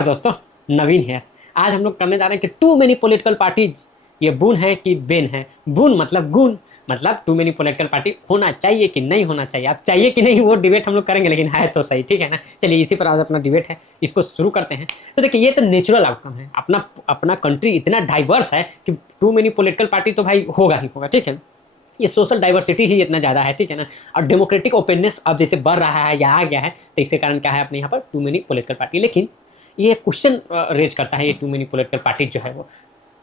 दोस्तों, नवीन है। आज हम लोग करने जा रहे हैं कि टू मेनी पॉलिटिकल पार्टीज ये बून है कि बेन है। बून मतलब गुण, मतलब टू मेनी पॉलिटिकल पार्टी होना चाहिए कि नहीं होना चाहिए। अब चाहिए कि नहीं वो डिबेट हम लोग करेंगे, लेकिन है तो सही, ठीक है ना। चलिए इसी पर आज अपना डिबेट है, इसको शुरू करते हैं। तो देखिए, ये तो नेचुरल आउटकम है। अपना अपना कंट्री इतना डाइवर्स है कि टू मेनी पॉलिटिकल पार्टी तो भाई होगा ही होगा, ठीक है। ये सोशल डाइवर्सिटी ही इतना ज़्यादा है, ठीक है ना। और डेमोक्रेटिक ओपननेस अब जैसे बढ़ रहा है या आ गया है, तो इसके कारण क्या है, अपने यहाँ पर टू मेनी पॉलिटिकल पार्टी। लेकिन ये क्वेश्चन रेज करता है, ये टू मेनी पॉलिटिकल पार्टी जो है वो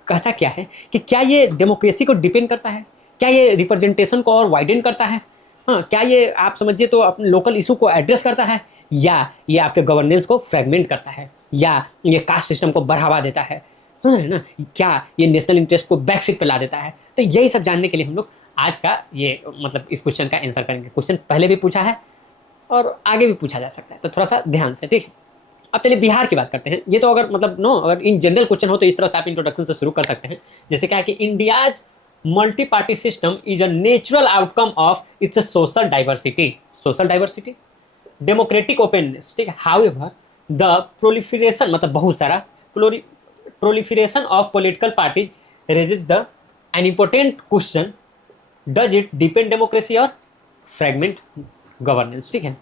कहता क्या है कि क्या ये डेमोक्रेसी को डिपेंड करता है, क्या ये रिप्रेजेंटेशन को और वाइडन करता है, हाँ, क्या ये आप समझिए तो अपने लोकल इशू को एड्रेस करता है, या ये आपके गवर्नेंस को फ्रेगमेंट करता है, या ये कास्ट सिस्टम को बढ़ावा देता है, समझ रहे हैं ना, क्या ये नेशनल इंटरेस्ट को बैक सीट पर ला देता है। तो यही सब जानने के लिए हम लोग आज का ये मतलब इस क्वेश्चन का आंसर करेंगे। क्वेश्चन पहले भी पूछा है और आगे भी पूछा जा सकता है, तो थोड़ा सा ध्यान से, ठीक है। अब चलिए बिहार की बात करते हैं। ये तो अगर मतलब नो, अगर इन जनरल क्वेश्चन हो तो इस तरह से आप इंट्रोडक्शन से शुरू कर सकते हैं। जैसे क्या है कि India's multi party system is a natural outcome of its social diversity. Social diversity, democratic openness, ठीक है। हाउएवर द प्रोलिफरेशन, मतलब बहुत सारा proliferation of political parties raises the an important question, does it depend democracy और fragment governance, ठीक है।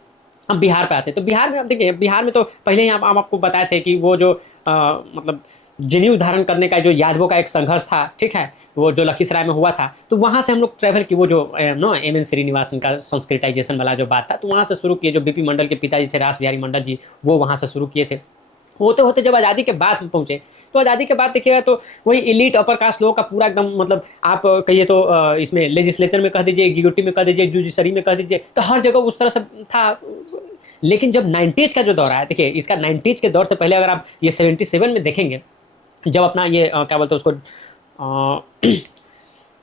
अब बिहार पे आते हैं। तो बिहार में आप देखिए, बिहार में तो पहले ही हम आपको बताए थे कि वो जो मतलब जनेऊ धारण करने का जो यादवों का एक संघर्ष था, ठीक है, वो जो लखीसराय में हुआ था, तो वहाँ से हम लोग ट्रैवल की, वो जो नो एम एन श्रीनिवासन का संस्कृताइजेशन वाला जो बात था, तो वहाँ से शुरू किए। जो बीपी मंडल के पिताजी थे, रास बिहारी मंडल जी, वो वहाँ से शुरू किए थे। होते होते जब आज़ादी के बाद हम पहुँचे, तो आज़ादी के बाद देखिएगा तो वही इलीट अपर कास्ट लोगों का पूरा एकदम मतलब आप कहिए तो इसमें लेजिस्लेचर में कह दीजिए, एग्जीक्यूटिव में कह दीजिए, जुडिशरी में कह दीजिए, तो हर जगह उस तरह से था। लेकिन जब 90s का जो दौर आया, देखिए इसका 90s के दौर से पहले अगर आप ये 77 में देखेंगे, जब अपना ये क्या बोलते हैं उसको,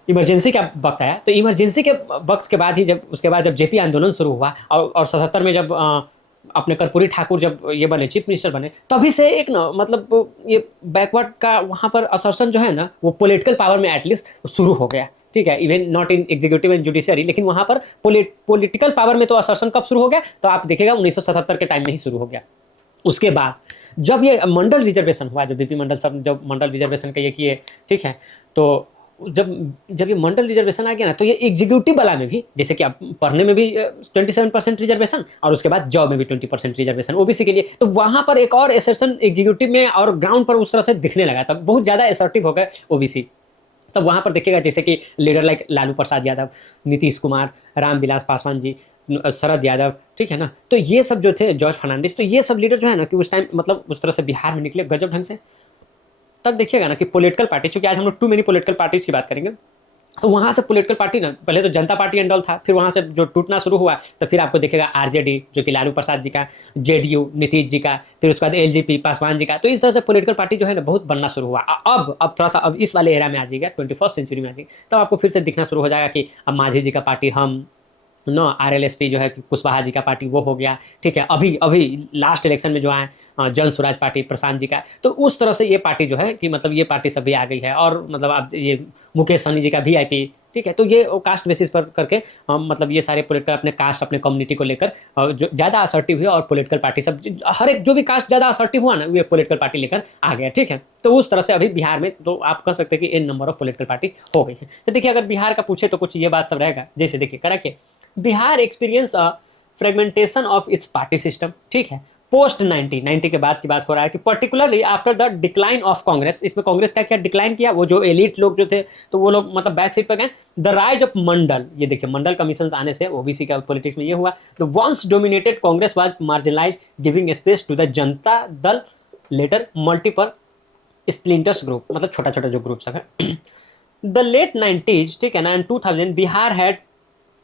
इमरजेंसी का वक्त आया, तो इमरजेंसी के वक्त के बाद ही, जब उसके बाद जब जेपी आंदोलन शुरू हुआ, और 77 में जब अपने कर्पूरी ठाकुर जब ये बने, चीफ मिनिस्टर बने, तभी से एक ना मतलब ये बैकवर्ड का वहाँ पर असर्सन जो है ना, वो पॉलिटिकल पावर में एटलीस्ट शुरू हो गया, ठीक है। Even not in executive and judiciary, लेकिन वहाँ पर पॉलिटिकल पावर में तो असर्सन कब शुरू हो गया, तो आप देखिएगा 1977 के टाइम में ही शुरू हो गया। उसके बाद जब ये मंडल रिजर्वेशन हुआ, जो बीपी मंडल सब जब मंडल रिजर्वेशन का ये किए, ठीक है, तो जब जब ये मंडल रिजर्वेशन आ गया ना, तो ये एग्जीक्यूटिव वाला में भी, जैसे कि आप पढ़ने में भी 27% रिजर्वेशन, और उसके बाद जॉब में भी 20% रिजर्वेशन ओबीसी के लिए, तो वहां पर एक और एसर्शन एग्जीक्यूटिव में और ग्राउंड पर उस तरह से दिखने लगा था, बहुत ज्यादा एसर्टिव हो गए ओबीसी। तब वहां पर देखिएगा जैसे कि लीडर लाइक लालू प्रसाद यादव, नीतीश कुमार, रामविलास पासवान जी, शरद यादव, ठीक है ना, तो ये सब जो थे, जॉर्ज फर्नांडिस, तो ये सब लीडर जो है ना कि उस टाइम मतलब उस तरह से बिहार में निकले गजब ढंग से। तब देखिएगा ना कि पॉलिटिकल पार्टी, चूंकि आज हम लोग टू मेनी पॉलिटिकल पार्टीज की बात करेंगे, तो वहां से पॉलिटिकल पार्टी ना, पहले तो जनता पार्टी एंड ऑल था, फिर वहां से जो टूटना शुरू हुआ, तो फिर आपको देखेगा आरजेडी, जो कि लालू प्रसाद जी का, जेडीयू नीतीश जी का, फिर उसके बाद एलजेपी पासवान जी का। तो इस तरह से पॉलिटिकल पार्टी जो है ना बहुत बनना शुरू हुआ। अब थोड़ा सा अब इस वाले एरा में आ जाएगा, 21st सेंचुरी में आ जाएगा, तब आपको फिर से दिखना शुरू हो जाएगा कि अब मांझी जी का पार्टी, हम नो आरएलएसपी जो है कि कुशवाहा जी का पार्टी, वो हो गया, ठीक है। अभी अभी लास्ट इलेक्शन में जो आए जन स्वराज पार्टी प्रशांत जी का, तो उस तरह से ये पार्टी जो है कि मतलब ये पार्टी सब भी आ गई है। और मतलब आप ये मुकेश सहनी जी का वीआईपी, ठीक है, तो ये कास्ट बेसिस पर करके मतलब ये सारे पॉलिटिकल अपने कास्ट अपने कम्युनिटी को लेकर जो ज़्यादा असर्टिव हुए, और पॉलिटिकल पार्टी सब हर एक जो भी कास्ट ज़्यादा असर्टिव हुआ ना, वो पॉलिटिकल पार्टी लेकर आ गया, ठीक है। तो उस तरह से अभी बिहार में तो आप कह सकते हैं कि इन नंबर ऑफ पॉलिटिकल पार्टी हो गई है। तो देखिए अगर बिहार का पूछे तो कुछ ये बात सब रहेगा, जैसे देखिए करा के Bihar experience fragmentation of its party system, ठीक है। पोस्ट 90 के बाद की बात हो रहा है कि particularly after the decline of Congress, इसमें कांग्रेस का क्या डिक्लाइन किया, वो जो एलिट लोग जो थे, तो वो लोग मतलब बैक सीट पर गए। द राइज ऑफ मंडल, ये देखिए मंडल कमीशन आने से ओबीसी का पॉलिटिक्स में ये हुआ। The once dominated Congress was marginalise, giving space to the Janata Dal, letter multiple splinters group, मतलब छोटा छोटा जो ग्रुप सब है। द लेट 90s, ठीक है ना, and 2000 Bihar had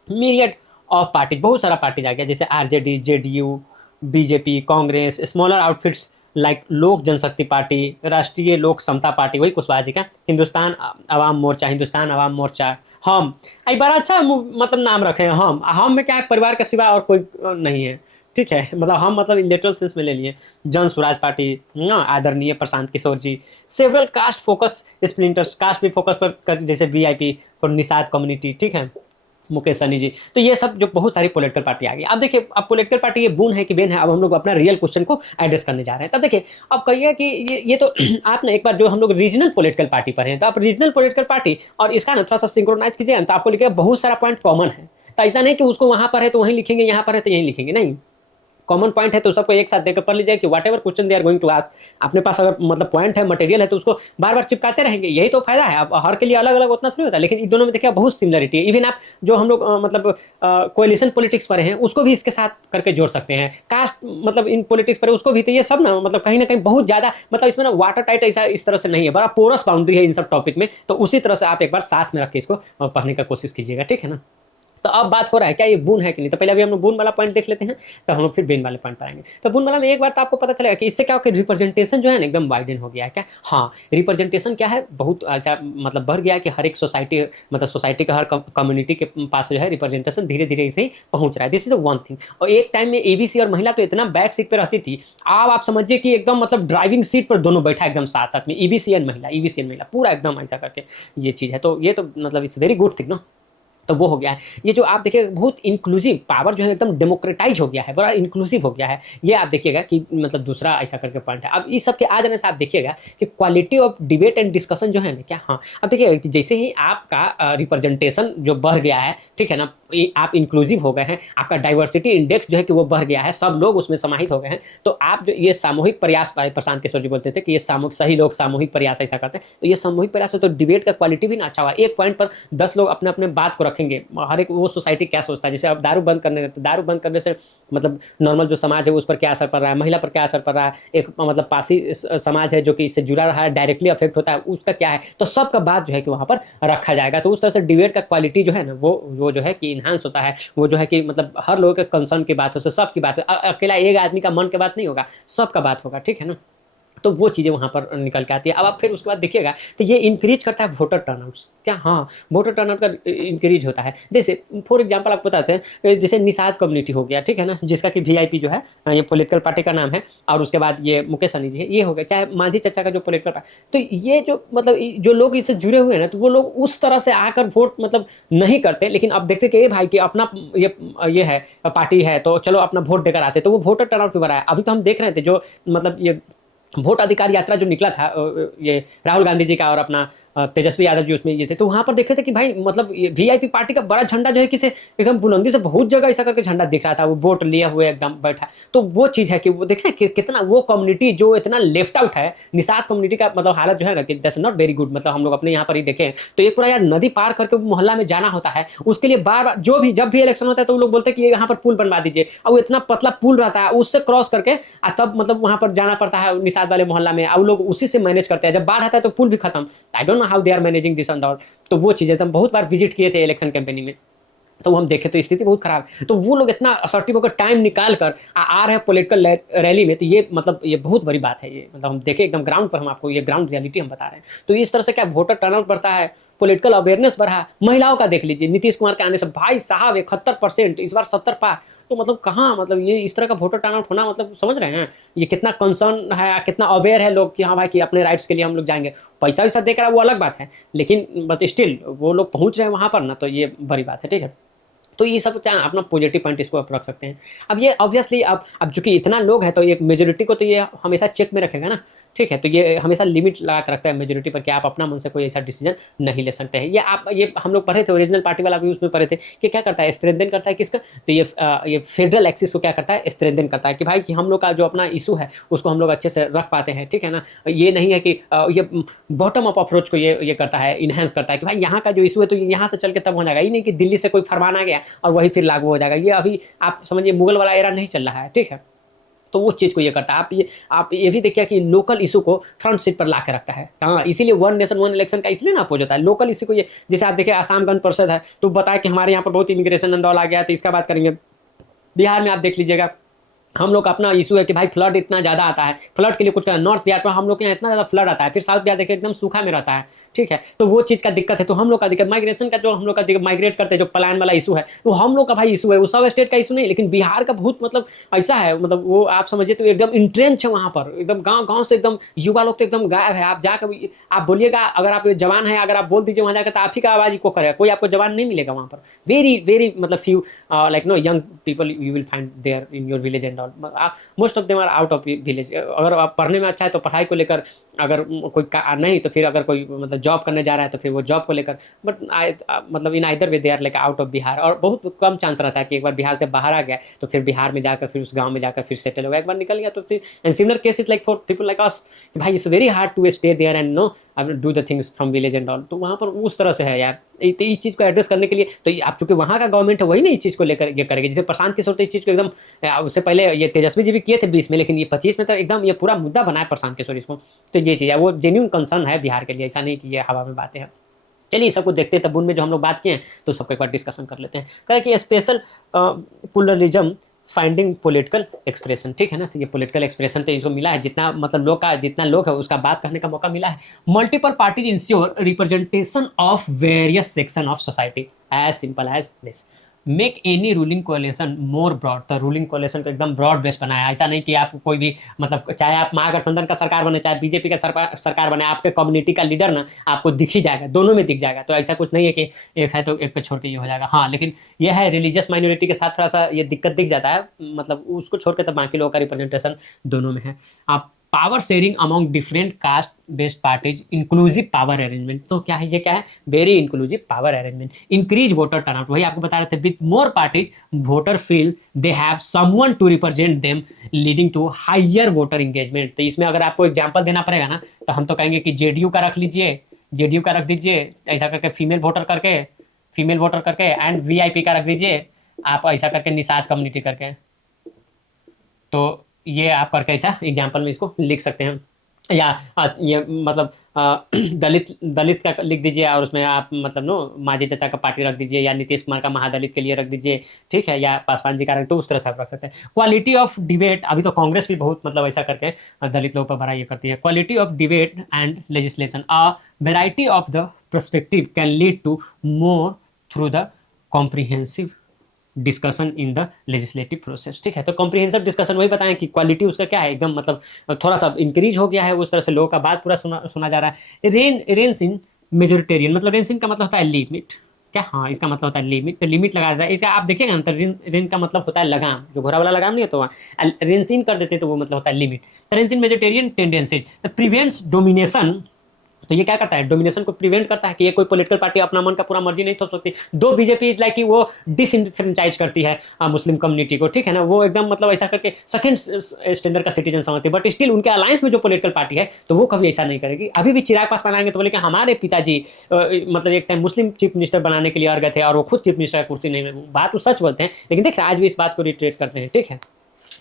myriad of party, बहुत सारा पार्टी आ गया, जैसे RJD, JDU, BJP, Congress, smaller outfits like लोक जनशक्ति पार्टी, राष्ट्रीय लोक समता पार्टी, वही कुशवाहा जी का, हिंदुस्तान अवाम मोर्चा, हिंदुस्तान अवाम मोर्चा, हम, आई बड़ा अच्छा मतलब नाम रखे हैं। हम में क्या है, परिवार के सिवा और कोई नहीं है, ठीक है, मतलब हम मतलब लिटरल सेंस में ले लिए। जन स्वराज पार्टी, आदरणीय Prashant Kishor ji, several caste focus splinters, caste भी फोकस पर जैसे वीआईपी फॉर निषाद कम्युनिटी, ठीक है। मुकेश सहनी जी। तो ये सब जो बहुत सारी पॉलिटिकल पार्टी आ गई। अब देखिए, अब पॉलिटिकल पार्टी ये बून है कि बेन है, अब हम लोग अपना रियल क्वेश्चन को एड्रेस करने जा रहे हैं। तब देखिए, अब कहिए कि ये तो आप ना एक बार जो हम लोग रीजनल पॉलिटिकल पार्टी पर हैं, तो आप रीजनल पॉलिटिकल पार्टी और इसका ना थोड़ा-सा सिंक्रोनाइज़ कीजिए, तो आपको लिखिएगा बहुत सारा पॉइंट कॉमन है। तो ऐसा नहीं कि उसको वहाँ पर है तो वहीं लिखेंगे, यहाँ पर है तो यहीं लिखेंगे, नहीं। कॉमन पॉइंट है तो सबको एक साथ देकर पढ़ लीजिए कि whatever question they are going to ask, अपने पास अगर मतलब पॉइंट है, मटेरियल है, तो उसको बार-बार चिपकाते रहेंगे, यही तो फायदा है। अब हर के लिए अलग-अलग उतना थोड़ी होता है, लेकिन इन दोनों में देखिए बहुत सिमिलरिटी है। इवन आप जो हम लोग मतलब कोएलिशन पॉलिटिक्स पढ़े हैं, उसको भी इसके साथ करके जोड़ सकते हैं। कास्ट मतलब इन पॉलिटिक्स पढ़े उसको भी, तो ये सब ना मतलब कहीं न कहीं बहुत ज़्यादा मतलब इसमें ना वाटर टाइट ऐसा इस तरह से नहीं है, बड़ा पोरस बाउंड्री है इन सब टॉपिक में, तो उसी तरह से आप एक बार साथ में रख के इसको पढ़ने का कोशिश कीजिएगा, ठीक है ना? तो अब बात हो रहा है क्या ये बून है कि नहीं? तो पहले अभी हम लोग बून वाला पॉइंट देख लेते हैं, तो हम लोग फिर बेन वाले पॉइंट पर आएँगे। तो बून वाला में एक बार तो आपको पता चलेगा कि इससे क्या हो कि रिप्रेजेंटेशन जो है ना एकदम वाइडेन हो गया है क्या? हाँ, रिप्रेजेंटेशन क्या है बहुत ऐसा मतलब बढ़ गया है कि हर एक सोसाइटी मतलब सोसाइटी का हर कम्युनिटी के पास जो है रिप्रेजेंटेशन धीरे-धीरे ऐसे ही पहुँच रहा है। This is the one thing. और एक टाइम में एबीसी और महिला तो इतना बैक सीट पे रहती थी, अब आप समझिए कि एकदम मतलब ड्राइविंग सीट पर दोनों बैठा है एकदम साथ-साथ में, ईबीसी एंड महिला पूरा एकदम ऐसा करके ये चीज़ है। तो ये तो मतलब इट्स वेरी गुड थिंग ना। तो वो हो गया है। ये जो आप देखिए बहुत इंक्लूसिव पावर जो है एकदम डेमोक्रेटाइज़ हो गया है, बड़ा इंक्लूसिव हो गया है। ये आप देखिएगा कि मतलब दूसरा ऐसा करके पॉइंट है। अब इस सब के आ जाने से आप देखिएगा कि quality of debate and discussion जो है ना क्या हाँ, अब देखिए जैसे ही आपका रिप्रेजेंटेशन जो बढ़ गया है, ठीक है ना? ये आप इंक्लूसिव हो गए हैं, आपका डाइवर्सिटी इंडेक्स जो है कि वो बढ़ गया है, सब लोग उसमें समाहित हो गए हैं। तो आप जो ये सामूहिक प्रयास प्रशांत किशोर जी बोलते थे कि ये सामूहिक सही लोग सामूहिक प्रयास ऐसा करते हैं। तो ये सामूहिक प्रयास है तो डिबेट का क्वालिटी भी ना अच्छा हुआ। एक पॉइंट पर 10 लोग अपने-अपने बात को रखेंगे। हर एक वो सोसाइटी क्या सोचता है, जैसे अब दारू बंद करने तो दारू बंद करने से मतलब नॉर्मल जो समाज है उस पर क्या असर पड़ रहा है, महिला पर क्या असर पड़ रहा है, एक मतलब पासी समाज है जो कि इससे जुड़ा रहा है, डायरेक्टली अफेक्ट होता है, उसका क्या है? तो सबका बात जो है कि वहाँ पर रखा जाएगा। तो उस तरह से डिबेट का क्वालिटी जो है ना वो जो है कि एनहांस होता है। वो जो है कि मतलब हर लोगों के कंसर्न की बात हो, तो सबकी बात हो। अकेला एक आदमी का मन की बात नहीं होगा, सबका बात होगा, ठीक है ना? तो वो चीज़ें वहाँ पर निकल के आती है। अब आप फिर उसके बाद देखिएगा तो ये इंक्रीज़ करता है वोटर टर्नआउट्स। क्या? हाँ, वोटर टर्नआउट का इंक्रीज़ होता है। जैसे फॉर एग्ज़ाम्पल आपको बताते हैं जैसे निषाद कम्युनिटी हो गया, ठीक है ना? जिसका कि वीआईपी जो है ये पॉलिटिकल पार्टी का नाम है और उसके बाद ये मुकेश सहनी जी है, ये हो गए। चाहे मांझी चाचा का जो पॉलिटिकल तो ये जो मतलब जो लोग इससे जुड़े हुए हैं ना, तो वो लोग उस तरह से आकर वोट मतलब नहीं करते। लेकिन अब देखते कि ये भाई कि अपना ये है पार्टी है, तो चलो अपना वोट देकर आते हैं। तो वो वोटर टर्नआउट भी बढ़ा है। अभी तो हम देख रहे थे जो मतलब ये वोट अधिकार यात्रा जो निकला था ये राहुल गांधी जी का और अपना तेजस्वी यादव जी उसमें ये थे, तो वहाँ पर देखे थे कि भाई मतलब ये वीआईपी पार्टी का बड़ा झंडा जो है किसी एकदम बुलंदी से बहुत जगह ऐसा करके झंडा दिख रहा था, वो वोट लिए हुए एकदम बैठा। तो वो चीज़ है कि वो देखें कि कितना वो कम्युनिटी जो इतना लेफ्ट आउट है, निषाद कम्युनिटी का मतलब हालत जो है ना कि दैट्स नॉट वेरी गुड। मतलब हम लोग अपने यहाँ पर ही देखें, तो एक पूरा यार नदी पार करके मोहल्ला में जाना होता है, उसके लिए बार-बार जो भी जब भी इलेक्शन होता है तो वो लोग बोलते हैं कि ये यहाँ पर पुल बनवा दीजिए, और वो इतना पतला पुल रहता है, उससे क्रॉस करके तब मतलब वहाँ पर जाना पड़ता है निषाद वाले मोहल्ला में, और वो लोग उसी से मैनेज करते हैं। जब बाढ़ आता है तो पुल भी खत्म। I don't know how they are managing this and all. तो वो चीज़ें तो हम बहुत बार विजिट किए थे इलेक्शन कैंपेनिंग में। तो हम देखे तो स्थिति बहुत खराब है। तो वो लोग इतना असर्टिव होकर टाइम निकाल कर आ रहे हैं पॉलिटिकल रैली में, तो ये मतलब ये बहुत बड़ी बात है। ये मतलब हम देखें एकदम ग्राउंड पर, हम आपको ये ग्राउंड रियलिटी हम बता रहे हैं। तो इस तरह से क्या वोटर टर्नआउट बढ़ता है, पॉलिटिकल अवेयरनेस बढ़ा। महिलाओं का देख लीजिए, नीतीश कुमार के आने से भाई साहब 71%, इस बार 70 पार। तो मतलब कहाँ मतलब ये इस तरह का वोटर टर्नआउट होना, मतलब समझ रहे हैं ये कितना कंसर्न है, कितना अवेयर है लोग कि हाँ भाई कि अपने राइट्स के लिए हम लोग जाएंगे। पैसा वैसा देकर वो अलग बात है, लेकिन बट स्टिल वो लोग पहुंच रहे हैं वहां पर ना, तो ये बड़ी बात है, ठीक है। तो ये सब क्या अपना पॉजिटिव पॉइंट इसको आप रख सकते हैं। अब ये ऑब्वियसली अब चूंकि इतना लोग है तो एक मेजोरिटी को तो ये हमेशा चेक में रखेगा ना, ठीक है। तो ये हमेशा लिमिट लगा के रखता है मेजोरिटी पर कि आप अपना मन से कोई ऐसा डिसीजन नहीं ले सकते हैं। ये हम लोग पढ़े थे ओरिजिनल पार्टी वाला भी, उसमें पढ़े थे कि क्या करता है, स्ट्रेंथन करता है किसका, तो ये फेडरल एक्सिस को क्या करता है, स्ट्रेंथन करता है कि भाई कि हम लोग का जो अपना इशू है उसको हम लोग अच्छे से रख पाते हैं, ठीक है ना। ये नहीं है कि ये बॉटम अप अप्रोच को ये करता है, इनहेंस करता है कि भाई यहाँ का जो इशू है तो यहाँ से चल के तब हो जाएगा। ये नहीं कि दिल्ली से कोई फरमान आ गया और वही फिर लागू हो जाएगा। ये अभी आप समझिए मुगल वाला एरा नहीं चल रहा है, ठीक है। तो उस चीज़ को ये करता है। आप ये भी देखिए कि लोकल इशू को फ्रंट सीट पर ला के रखता है। हाँ, इसीलिए वन नेशन वन इलेक्शन का इसलिए ना अपोज होता है। लोकल इशू को ये जैसे आप देखिए आसाम गण परिषद है, तो बताया कि हमारे यहाँ पर बहुत इमिग्रेशन एंड ऑल आ गया, तो इसका बात करेंगे। बिहार में आप देख लीजिएगा हम लोग का अपना इशू है कि भाई फ्लड इतना ज़्यादा आता है, फ्लड के लिए कुछ नॉर्थ बिहार पर हम लोग के यहाँ इतना ज़्यादा फ्लड आता है, फिर साउथ बिहार देखिए एकदम सूखा में रहता है, ठीक है, तो वो चीज़ का दिक्कत है। तो हम लोग का दिक्कत माइग्रेशन का, जो हम लोग का माइग्रेट करते हैं, जो पलायन वाला इशू है, वो हम लोग का भाई इशू है, वो सब स्टेट का इशू नहीं, लेकिन बिहार का बहुत मतलब ऐसा है, मतलब वो आप समझिए तो एकदम इंट्रेंच है वहाँ पर, एकदम गाँव गाँव से एकदम युवा लोग तो एकदम गायब है। आप जाकर आप बोलिएगा, अगर आप जवान है, अगर आप बोल दीजिए वहाँ जाकर, तो आप ही का आवाज़ को करेगा, कोई आपको जवान नहीं मिलेगा वहाँ पर। वेरी वेरी मतलब few like no young people you will find there in your village and all. Most of them are out of village. अगर आप पढ़ने में अच्छा है तो पढ़ाई को लेकर, अगर कोई नहीं तो फिर अगर कोई मतलब जॉब करने जा रहा है तो फिर वो जॉब को लेकर, बट मतलब in either way they are like out of Bihar. और बहुत कम चांस रहता है कि एक बार बिहार से बाहर आ गया तो फिर बिहार में जाकर फिर उस गांव में जाकर फिर सेटल होगा, एक बार निकल गया तो फिर। And similar cases like for people like us, भाई it's very hard to stay there and no do the things from village and all. तो वहाँ पर उस तरह से है यार। तो इस चीज़ को एड्रेस करने के लिए तो आप चूंकि वहाँ का गवर्नमेंट है, वही ना इस चीज़ को लेकर ये करेगी। जैसे प्रशांत किशोर तो इस चीज़ को एकदम उससे पहले ये तेजस्वी जी भी किए थे 20 में, लेकिन ये 25 में तो एकदम ये पूरा मुद्दा बना है प्रशांत किशोर इसको। तो ये चीज़ है, वो जेन्यून कंसर्न है बिहार के लिए, ऐसा नहीं कि ये हवा में बातें हैं। चलिए सब कुछ देखते हैं, तब उनमें जो हम लोग बात किए हैं तो सबको एक बार डिस्कशन कर लेते हैं। कह कि special pluralism finding political expression, ठीक है ना। तो ये पॉलिटिकल एक्सप्रेशन तो इसको मिला है, जितना मतलब लोग का जितना लोग है उसका बात करने का मौका मिला है। Multiple parties ensure representation of various section of society, as simple as this. Make any ruling coalition more broad. तो रूलिंग कोalition को एकदम ब्रॉड बेस बनाया, ऐसा नहीं कि आप कोई भी मतलब चाहे आप महागठबंधन का सरकार बने चाहे बीजेपी का सरकार बने, आपके कम्युनिटी का लीडर ना आपको दिख ही जाएगा, दोनों में दिख जाएगा। तो ऐसा कुछ नहीं है कि एक है तो एक पे छोड़ के ये हो जाएगा। हाँ लेकिन यह है रिलीजियस माइनॉरिटी के साथ थोड़ा सा ये दिक्कत दिख जाता है, मतलब उसको छोड़ के तब बाकी लोगों का रिप्रेजेंटेशन दोनों में है। आप power sharing among different caste based parties, inclusive power arrangement. तो क्या है, ये क्या है, very inclusive power arrangement. Increase voter turnout, वही आपको बता रहे थे, with more parties voter feel they have someone to represent them leading to higher voter engagement. तो इसमें अगर आपको एग्जाम्पल देना पड़ेगा ना, तो हम तो कहेंगे कि जेडीयू का रख लीजिए, जेडीयू का रख दीजिए ऐसा करके, फीमेल वोटर करके एंड वीआईपी का रख दीजिए आप ऐसा करके, निषाद कम्युनिटी करके। तो ये आप करके ऐसा एग्जाम्पल में इसको लिख सकते हैं। या ये मतलब दलित दलित का लिख दीजिए और उसमें आप मतलब नो माझी चचा का पार्टी रख दीजिए, या नीतीश कुमार का महादलित के लिए रख दीजिए, ठीक है, या पासवान जी का रख, तो उस तरह से आप रख सकते हैं। क्वालिटी ऑफ डिबेट, अभी तो कांग्रेस भी बहुत मतलब ऐसा करके दलित लोगों पर बड़ा ये करती है। Quality of debate and legislation, a variety of the perspective can lead to more through the comprehensive discussion in the legislative process, ठीक है। तो कॉम्प्रिहेंसिव डिस्कशन वही बताएं कि क्वालिटी उसका क्या है, एकदम मतलब थोड़ा सा इंक्रीज हो गया है, उस तरह से लोगों का बात पूरा सुना जा रहा है। रेंस इन मेजोरिटेरियन, मतलब रेंस इन का मतलब होता है लिमिट, क्या, हाँ इसका मतलब होता है लिमिट। तो लिमिट लगा देता है इसका, आप देखिएगा ना, तो रेन का मतलब होता है लगाम, जो घोड़ा वाला लगाम नहीं होता वहाँ रेंस इन कर देते तो वो मतलब होता है लिमिट। रेंस इन मेजोरिटेरियन टेंडेंसीज प्रिवेंट्स डोमिनेशन। तो ये क्या करता है, डोमिनेशन को प्रिवेंट करता है कि ये कोई पॉलिटिकल पार्टी अपना मन का पूरा मर्जी नहीं थोप सकती। दो बीजेपी लाइक कि वो डिसइनफ्रेंचाइज करती है मुस्लिम कम्युनिटी को, ठीक है ना, वो एकदम मतलब ऐसा करके सेकंड स्टैंडर्ड का सिटीजन समझती है। बट स्टिल उनके अलायंस में जो पॉलिटिकल पार्टी है तो वो कभी ऐसा नहीं करेगी। अभी भी चिराग पासवान आएंगे तो बोले कि हमारे पिताजी मतलब एक टाइम मुस्लिम चीफ मिनिस्टर बनाने के लिए आ गए थे और वो खुद चीफ मिनिस्टर का कुर्सी नहीं, बात वो सच बोलते हैं, लेकिन देखिए आज भी इस बात को रिट्रेट करते हैं, ठीक है।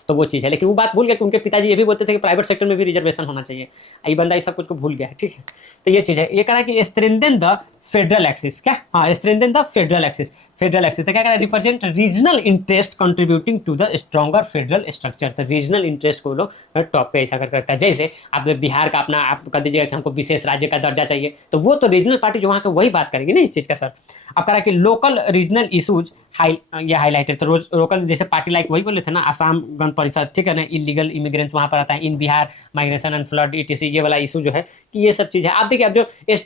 तो वो चीज़ है, लेकिन वो बात भूल गया कि उनके पिताजी ये भी बोलते थे कि प्राइवेट सेक्टर में भी रिजर्वेशन होना चाहिए। ये बंदा इस सब कुछ को भूल गया है, ठीक है। तो ये चीज़ है, ये कह रहा है कि स्ट्रेंथन द फेडरल एक्सिस, क्या, हाँ strengthen the federal axis. Federal axis तो क्या कह रहा है, represent regional interest contributing to the stronger federal structure. तो रीजनल इंटरेस्ट को लोग टॉप पे ऐसा कर करता है। जैसे आप बिहार का अपना आप कर दीजिएगा कि हमको विशेष राज्य का दर्जा चाहिए, तो वो तो रीजनल पार्टी जो वहाँ के वही बात करेगी ना इस चीज़ का। सर अब कह रहा है कि लोकल रीजनल इशूज ये हाईलाइटेड, तो लोकल जैसे पार्टी लाइक वही बोले थे ना, आसाम गण परिषद, ठीक है ना, इलीगल इमिग्रेंट्स वहाँ पर आता है, in Bihar migration and flood ETC, ये वाला इशू जो है कि ये सब चीज़ है। आप देखिए अब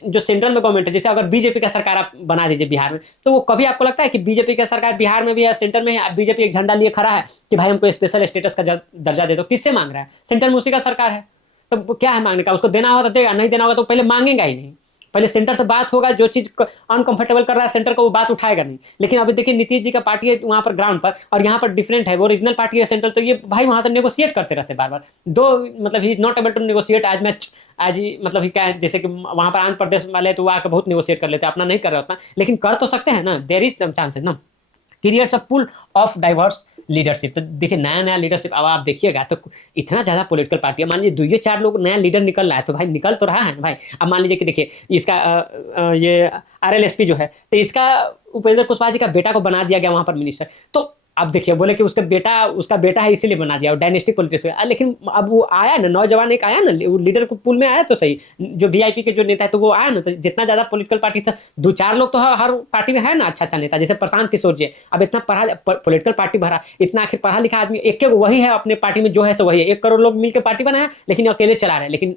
जो सेंट्रल में गवर्नमेंट है, जैसे अगर बीजेपी का सरकार आप बना दीजिए बिहार में, तो वो कभी आपको लगता है कि बीजेपी का सरकार बिहार में भी है, सेंटर में है, बीजेपी एक झंडा लिए खड़ा है कि भाई हमको स्पेशल स्टेटस का दर्जा दे दो, किससे मांग रहा है, सेंटर में उसी का सरकार है। तो क्या है मांगने का, उसको देना होगा तो देगा, नहीं देना होगा तो पहले मांगेगा ही नहीं। पहले सेंटर से बात होगा, जो चीज अनकंफर्टेबल कर रहा है सेंटर को वो बात उठाएगा नहीं। लेकिन अभी देखिए नीतीश जी का पार्टी है वहां पर ग्राउंड पर, और यहाँ पर डिफरेंट है, वो रीजनल पार्टी है सेंट्रल, तो ये भाई वहां से नेगोशिएट करते रहते बार बार। दो मतलब ही is not able to negotiate as much आज ही, मतलब क्या है, जैसे कि वहां पर आंध्र प्रदेश वाले तो वो आकर बहुत नेगोशिएट कर लेते हैं, अपना नहीं कर रहे उतना, लेकिन कर तो सकते हैं ना, देयर इज चांसेस ना। Creates a pool of diverse leadership. तो देखिए नया नया लीडरशिप, अब आप देखिएगा तो इतना ज़्यादा पॉलिटिकल पार्टी है, मान लीजिए 2 या 4 लोग नया लीडर निकल रहा है, तो भाई निकल तो रहा है भाई। अब मान लीजिए कि देखिए इसका ये आरएलएसपी जो है, तो इसका उपेंद्र कुशवाहा जी का बेटा को बना दिया गया वहाँ पर मिनिस्टर। तो अब देखिए बोले कि उसका बेटा है इसीलिए बना दिया, और डायनेस्टिक पॉलिटिक्स है। लेकिन अब वो आया ना, नौजवान एक आया ना, वो लीडर को पूल में आया तो सही, जो वीआईपी के जो नेता है, तो वो आया ना, तो जितना ज्यादा पॉलिटिकल पार्टी था, दो चार लोग तो हर पार्टी में है ना अच्छा अच्छा नेता, जैसे प्रशांत किशोर जी। अब इतना पढ़ा पॉलिटिकल पार्टी भरा, इतना आखिर पढ़ा लिखा आदमी एक वही है अपने पार्टी में, जो है सो वही है, 1 करोड़ लोग मिलकर पार्टी बनाया, लेकिन अकेले चला रहे हैं। लेकिन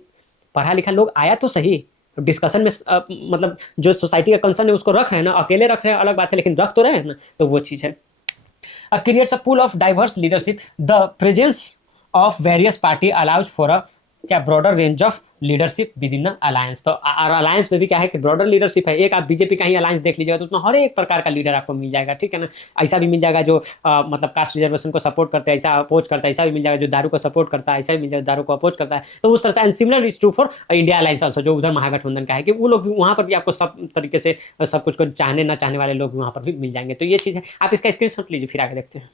पढ़ा लिखा लोग आया तो सही, डिस्कशन में मतलब जो सोसाइटी का कंसर्न है उसको रख रहे हैं ना, अकेले रख रहे हैं अलग बात है, लेकिन रख तो रहे हैं ना, तो वो चीज़ है। Creates a pool of diverse leadership. The presence of various party allows for a क्या broader range of leadership with in the alliance. तो और अलायंस में भी क्या है कि ब्रॉडर लीडरशिप है। एक आप बीजेपी का ही अलायंस देख लीजिएगा तो उसमें हर एक प्रकार का लीडर आपको मिल जाएगा, ठीक है ना। ऐसा भी मिल जाएगा जो मतलब कास्ट रिजर्वेशन को सपोर्ट करता है, ऐसा अपोज करता है, ऐसा भी मिल जाएगा जो दारू को सपोर्ट करता है, ऐसा भी मिल जाएगा दारू को अपोज करता है। तो उस तरह से, and similar is true for India alliance also, जो उधर महागठबंधन का है, कि वो लोग भी वहाँ पर भी आपको सब तरीके से सब कुछ को चाहने ना चाहने वाले लोग वहाँ पर भी मिल जाएंगे। तो ये चीज़ है, आप इसका स्क्रीनशॉट लीजिए, फिर आगे देखते हैं।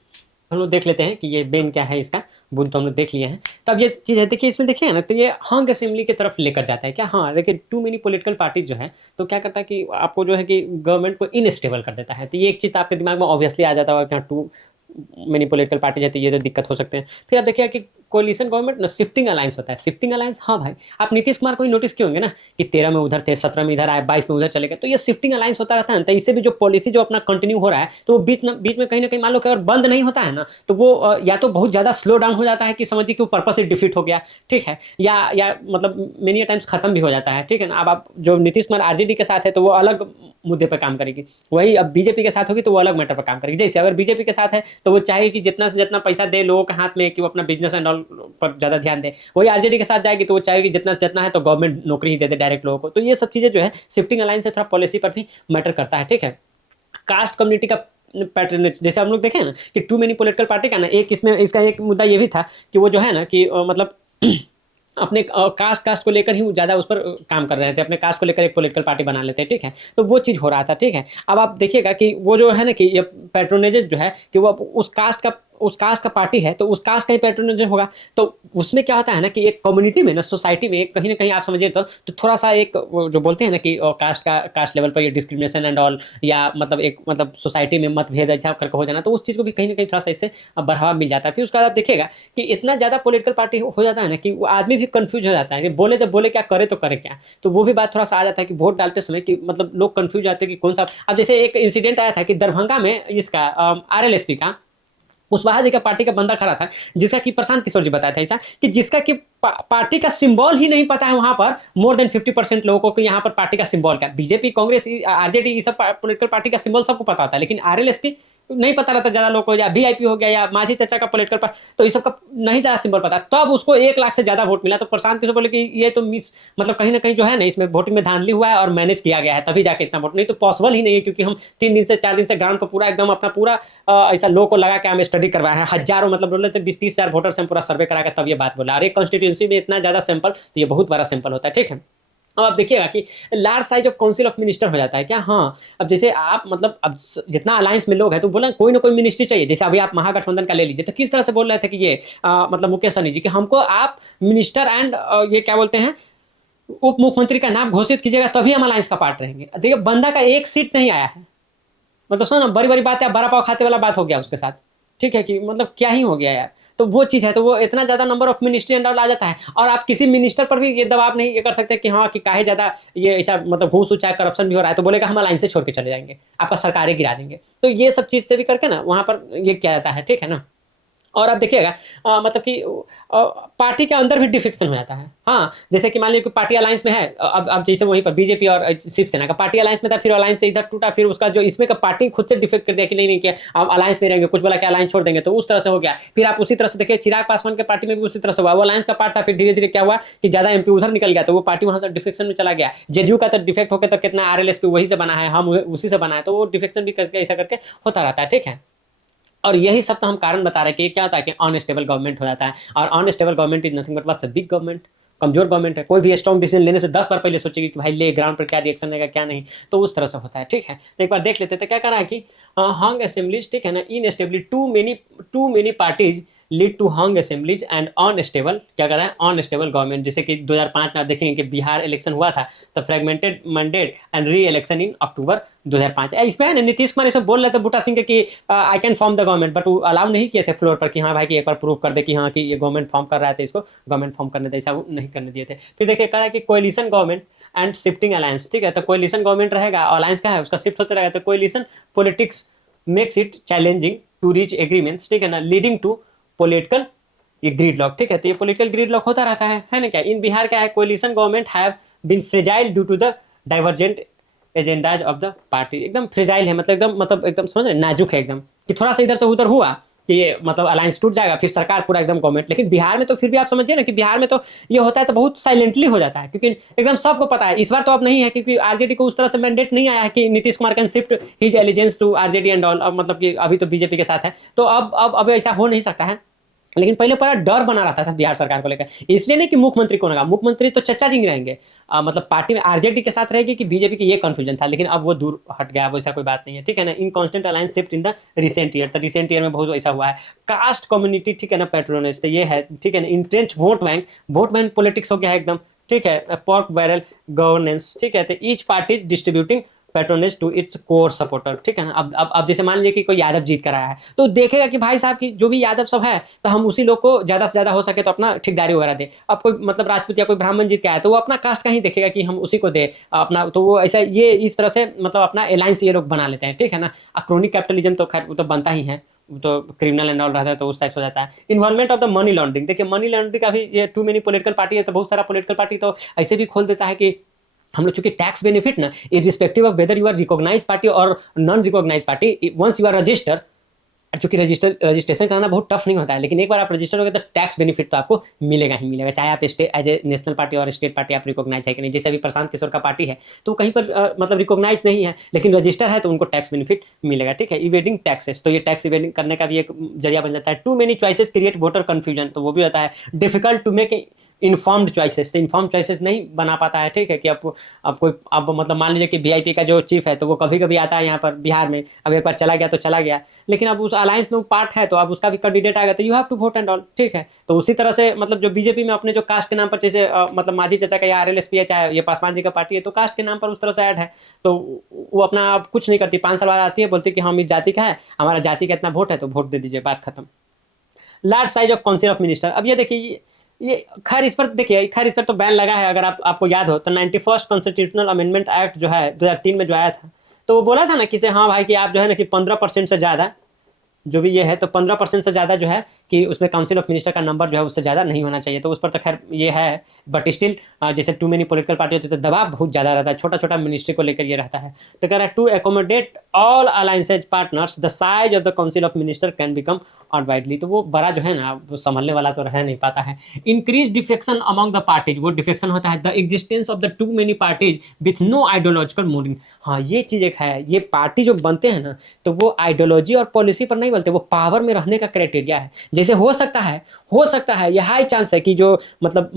हम लोग देख लेते हैं कि ये बेन क्या है इसका, बुन तो हम लोग देख लिए हैं। तो अब ये चीज़ है, देखिए इसमें देखिए ना, तो ये हंग असेंबली की तरफ लेकर जाता है क्या। हाँ देखिए, टू मेनी पॉलिटिकल पार्टी जो है, तो क्या करता है कि आपको जो है कि गवर्नमेंट को इनस्टेबल कर देता है। तो ये एक चीज़ तो आपके दिमाग में ऑब्वियसली आ जाता होगा कि हाँ, टू मेनी पॉलिटिकल पार्टी है तो ये तो दिक्कत हो सकते हैं। फिर आप देखिए कि कोलिशन गवर्नमेंट ना शिफ्टिंग अलायंस होता है। शिफ्टिंग अलायंस, हाँ भाई, आप नीतीश कुमार को ही नोटिस किए होंगे ना कि 13 में उधर थे, 17 में इधर आए, 22 में उधर चले गए। तो ये शिफ्टिंग अलायंस होता रहता है ना, तो इससे भी जो पॉलिसी जो अपना कंटिन्यू हो रहा है, तो वो बीच में कहीं ना कहीं मान लो कि अगर बंद नहीं होता है ना, तो वो या तो बहुत ज़्यादा स्लो डाउन हो जाता है कि समझिए कि वो पर्पस से डिफीट हो गया, ठीक है, या मतलब मेनी टाइम्स खत्म भी हो जाता है, ठीक है ना। अब आप जो नीतीश कुमार आरजेडी के साथ है तो वो अलग मुद्दे पर काम करेगी, वही अब बीजेपी के साथ होगी तो वो अलग मैटर पर काम करेगी। जैसे अगर बीजेपी के साथ है तो वो चाहेगी कि जितना से जितना पैसा दे लोगों के हाथ में, कि वो अपना बिजनेस एंड ऑल पर ज़्यादा ध्यान दे। वही आरजेडी के साथ जाएगी तो वो चाहेगी जितना से जितना है तो गवर्नमेंट नौकरी ही दे दे डायरेक्ट लोगों को। तो ये सब चीज़ें जो है शिफ्टिंग अलायंस से थोड़ा पॉलिसी पर भी मैटर करता है, ठीक है। कास्ट कम्युनिटी का पैटर्न, जैसे हम लोग देखें ना कि टू मेनी पॉलिटिकल पार्टी का ना, एक इसमें इसका एक मुद्दा ये भी था कि वो जो है ना कि मतलब अपने कास्ट को लेकर ही ज़्यादा उस पर काम कर रहे थे, अपने कास्ट को लेकर एक पॉलिटिकल पार्टी बना लेते हैं, ठीक है। तो वो चीज़ हो रहा था, ठीक है। अब आप देखिएगा कि वो जो है ना कि ये पैट्रोनेज जो है कि वो उस कास्ट का पार्टी है, तो उस कास्ट का ही पैट्रोनेज होगा। तो उसमें क्या होता है ना कि एक कम्युनिटी में ना, सोसाइटी में कहीं ना कहीं आप समझिए तो थोड़ा सा एक वो जो बोलते हैं ना कि कास्ट लेवल पर ये डिस्क्रिमिनेशन एंड ऑल, या मतलब एक मतलब सोसाइटी में मतभेद ऐसा करके हो जाना, तो उस चीज़ को भी कहीं ना कहीं थोड़ा सा इससे बढ़ावा मिल जाता है। फिर उसके बाद आप देखिएगा कि इतना ज़्यादा पॉलिटिकल पार्टी हो जाता है ना कि वो आदमी भी कंफ्यूज हो जाता है कि बोले तो बोले क्या, करे तो करे क्या। तो वो भी बात थोड़ा सा आ जाता है कि वोट डालते समय कि मतलब लोग कंफ्यूज जाते हैं कि कौन सा। अब जैसे एक इंसिडेंट आया था कि दरभंगा में इसका आरएलएसपी का कुशवाहा जी का पार्टी का बंदा खड़ा था, जिसका कि प्रशांत किशोर जी बताया था ऐसा कि जिसका कि पार्टी का सिंबल ही नहीं पता है वहां पर मोर देन 50% लोगों को कि यहाँ पर पार्टी का सिंबल क्या। बीजेपी, कांग्रेस, आरजेडी, ये सब पोलिटिकल पार्टी का सिंबल सबको पता होता है, लेकिन आरएलएसपी नहीं पता रहता ज्यादा लोग को, या वीआईपी हो गया, या माझी चचा का पॉलिटिकल पार्टी, तो ये सब का नहीं ज्यादा सिंबल पता। तब उसको 1 लाख से ज्यादा वोट मिला। तो प्रशांत किशोर बोले कि ये तो मिस मतलब कहीं ना कहीं जो है ना इसमें वोटिंग में धांधली हुआ है और मैनेज किया गया है, तभी जाके इतना वोट, नहीं तो पॉसिबल ही नहीं है। क्योंकि हम 3 दिन से 4 दिन से ग्राउंड पर पूरा एकदम अपना पूरा ऐसा लोग को लगा के हम स्टडी करवाए हैं, हजारों मतलब बोले तो 20-30 हज़ार वोटर से हम पूरा सर्वे करा के तब ये बात बोला। और एक कॉन्स्टिट्यूंसी में इतना ज्यादा सैंपल, तो ये बहुत बड़ा सैंपल होता है, ठीक है। अब आप देखिएगा कि large size of council of minister हो जाता है क्या। हाँ, अब जैसे आप मतलब अब जितना अलायंस में लोग हैं तो बोला कोई ना कोई मिनिस्ट्री चाहिए। जैसे अभी आप महागठबंधन का ले लीजिए, तो किस तरह से बोल रहे थे कि ये मतलब मुकेश सहनी जी कि हमको आप मिनिस्टर एंड ये क्या बोलते हैं उप मुख्यमंत्री का नाम घोषित कीजिएगा तभी हम अलायंस का पार्ट रहेंगे। देखिए बंदा का एक सीट नहीं आया है, मतलब सुनो ना, बड़ी बड़ी बात है, बड़ा पाव खाते वाला बात हो गया उसके साथ, ठीक है कि मतलब क्या ही हो गया यार। तो वो चीज़ है, तो वो इतना ज़्यादा number of ministry and all आ जाता है, और आप किसी मिनिस्टर पर भी ये दबाव नहीं ये कर सकते कि हाँ कि काहे ज़्यादा ये ऐसा मतलब घूस चाहे करप्शन भी हो रहा है, तो बोलेगा हम अलायंस से छोड़ के चले जाएंगे, आपका सरकारें गिरा देंगे। तो ये सब चीज़ से भी करके ना वहाँ पर ये किया जाता है, ठीक है ना। और आप देखिएगा मतलब कि पार्टी के अंदर भी डिफेक्शन हो जाता है। हाँ, जैसे कि मान लीजिए कि पार्टी अलायंस में है, अब जैसे वहीं पर बीजेपी और शिवसेना का पार्टी अलायंस में था, फिर अलायंस से इधर टूटा, फिर उसका जो इसमें का पार्टी खुद से डिफेक्ट कर दिया कि नहीं नहीं किया हम अलायंस में रहेंगे, कुछ बोला कि अलायंस छोड़ देंगे, तो उस तरह से हो गया। फिर आप उसी तरह से देखिए चिराग पासवान के पार्टी में भी उसी तरह से हुआ, वो अलायंस का पार्ट था, फिर धीरे धीरे क्या हुआ कि ज्यादा एमपी उधर निकल गया, तो वो पार्टी वहां से डिफेक्शन में चला गया। जेडीयू का तो डिफेक्ट होकर तो कितना आरएलएसपी वही से बना है, हम उसी से बना है, तो वो डिफेक्शन भी करके ऐसा करके होता रहता है, ठीक है। और यही सब तो हम कारण बता रहे हैं कि क्या होता है कि अनस्टेबल गवर्नमेंट हो जाता है, और unstable government is nothing but what's a big government. कमजोर गवर्नमेंट है, कोई भी स्ट्रॉन्ग डिसीजन लेने से 10 बार पहले सोचेगी कि भाई ले ग्राउंड पर क्या रिएक्शन रहेगा क्या नहीं। तो उस तरह से होता है, ठीक है। तो एक बार देख लेते थे क्या कह रहा है कि हंग असेंबलीज, ठीक है ना, in stably to many parties lead to hung assemblies and unstable, क्या कर रहा है, अनस्टेबल गवर्नमेंट। जैसे कि 2005 में आप देखेंगे कि बिहार इलेक्शन हुआ था, तो fragmented mandate and re election in October 2005। इसमें है ना, नीतीश कुमार इसमें बोल रहे थे बूटा सिंह के कि I can form the government, but वो अलाउ नहीं किए थे फ्लोर पर कि हाँ भाई कि एक बार प्रूव कर दे कि हाँ कि ये गवर्नमेंट फॉर्म कर रहा है, तो इसको गवर्नमेंट फॉर्म करने दे, ऐसा वो नहीं करने दिए थे। फिर देखिए कह रहा है कि coalition government and shifting alliance, ठीक है, तो कोलिशन गवर्नमेंट रहेगा, अलायंस क्या है उसका शिफ्ट होते रहेगा, तो coalition politics makes it challenging to reach agreements, ठीक है ना, लीडिंग टू पॉलिटिकल ये ग्रीड लॉक, ठीक है, तो ये पॉलिटिकल ग्रीड लॉक होता रहता है ना। क्या इन बिहार क्या है, coalition government have been fragile due to the divergent agendas of the party. एकदम फ्रेजाइल है, मतलब एकदम समझ रहे, नाजुक है एकदम, कि थोड़ा सा इधर से उधर हुआ कि ये मतलब अलायंस टूट जाएगा, फिर सरकार पूरा एकदम गवर्नमेंट। लेकिन बिहार में तो फिर भी आप समझिए ना कि बिहार में तो ये होता है तो बहुत साइलेंटली हो जाता है, क्योंकि एकदम सबको पता है। इस बार तो अब नहीं है, क्योंकि आरजेडी को उस तरह से मैंडेट नहीं आया है कि Nitish Kumar can shift his allegiance to RJD and all. अब मतलब कि अभी तो बीजेपी के साथ है, तो अब ऐसा हो नहीं सकता है। लेकिन पहले पूरा डर बना रहता था बिहार सरकार को लेकर, इसलिए नहीं कि मुख्यमंत्री कौन होगा, मुख्यमंत्री तो चच्चा जी रहेंगे, मतलब पार्टी में आरजेडी के साथ रहेगी कि बीजेपी की, ये कंफ्यूजन था। लेकिन अब वो दूर हट गया, अब ऐसा कोई बात नहीं है, ठीक है ना। In constant alliance shift in the recent year, तो रिसेंट ईयर में बहुत ऐसा हुआ है। कास्ट कम्युनिटी, ठीक है ना, पैट्रोनेज, तो ये है, ठीक है ना। इंट्रेंच वोट बैंक पॉलिटिक्स हो गया है एकदम, ठीक है। पॉर्क बैरल गवर्नेंस, ठीक है, तो each party distributing patronage to its core supporter, ठीक है ना। अब जैसे मान लीजिए कि कोई यादव जीत कर आया है, तो देखेगा कि भाई साहब की जो भी यादव सब है, तो हम उसी लोग को ज्यादा से ज्यादा हो सके तो अपना ठेकेदारी वगैरह दे। अब कोई मतलब राजपूत या कोई ब्राह्मण जीत के आया, तो वो अपना कास्ट का ही देखेगा कि हम उसी को दे अपना, तो वो ऐसा ये इस तरह से मतलब अपना अलायंस ये लोग बना लेते हैं, ठीक है ना। क्रोनिक कैपिटलिज्म तो खैर वो तो बनता ही है, वो तो क्रिमिनल एंड ऑल रहता है, तो उस टाइप से हो जाता है। Involvement of the money laundering, देखिए मनी लॉन्ड्रिंग का भी ये टू मेनी पॉलिटिकल पार्टी है, तो बहुत सारा पॉलिटिकल पार्टी तो ऐसे भी खोल देता है कि हम लोग चूंकि टैक्स बेनिफिट ना, irrespective of whether you are recognise party और non recognise party, once you are register, चूंकि रजिस्ट्रेशन कराना बहुत टफ नहीं होता है, लेकिन एक बार आप रजिस्टर हो गए तो टैक्स बेनिफिट तो आपको मिलेगा ही मिलेगा, चाहे आप state as a national party और स्टेट पार्टी आप रिकॉग्नाइज है कि नहीं। जैसे अभी प्रशांत किशोर का पार्टी है, तो कहीं पर मतलब रिकॉग्नाइज नहीं है, लेकिन रजिस्टर है, तो उनको टैक्स बेनिफिट मिलेगा, ठीक है। इवेडिंग टैक्सेस, तो ये टैक्स इवेडिंग करने का भी एक जरिया बन जाता है। Too many choices create voter confusion, तो वो भी होता है। Difficult to make informed choices, तो इन्फॉर्म चॉइसेस नहीं बना पाता है, ठीक है। कि अब कोई अब मतलब मान लीजिए कि वीआईपी का जो चीफ है, तो वो कभी कभी आता है यहाँ पर बिहार में, अब एक बार चला गया तो चला गया, लेकिन अब उस अलायंस में वो पार्ट है, तो अब उसका भी कैंडिडेट आएगा, तो you have to vote and all, ठीक है। तो उसी तरह से मतलब जो बीजेपी में अपने जो कास्ट के नाम पर, जैसे मतलब मांझी चाचा का या आरएलएसपी है, चाहे ये पासवान जी का पार्टी है, तो कास्ट के नाम पर उस तरह से ऐड है, तो वो अपना आप कुछ नहीं करती, 5 साल बाद आती है, बोलती है कि हम इस जाति का है, हमारा जाति का इतना वोट है, तो वोट दे दीजिए, बात खत्म। Large size of council of minister, अब ये देखिए ये खैर इस पर देखिए, खैर इस पर तो बैन लगा है, अगर आपको याद हो तो 91st कॉन्स्टिट्यूशनल अमेंडमेंट एक्ट जो है 2003 में जो आया था, तो वो बोला था ना कि से हाँ भाई कि आप जो है ना कि 15% से ज़्यादा जो भी ये है, तो 15% से ज़्यादा जो है कि उसमें काउंसिल ऑफ मिनिस्टर का नंबर जो है उससे ज़्यादा नहीं होना चाहिए। तो उस पर तो खैर ये है, बट स्टिल जैसे टू मेनी पॉलिटिकल पार्टी होती है तो दबाव बहुत ज़्यादा रहता है, छोटा छोटा मिनिस्ट्री को लेकर ये रहता है। तो कह रहा है to accommodate all alliances partners the size of the council of minister can become और वाइडली, तो वो बड़ा जो है ना वो संभलने वाला तो रह नहीं पाता है। Increase defection among the parties, वो डिफेक्शन होता है। The existence of the too many parties with no ideological moving, हाँ ये चीज़ एक है, ये पार्टी जो बनते हैं ना, तो वो आइडियोलॉजी और पॉलिसी पर नहीं बनते, वो पावर में रहने का क्राइटेरिया है। जैसे हो सकता है ये हाई चांस है कि जो मतलब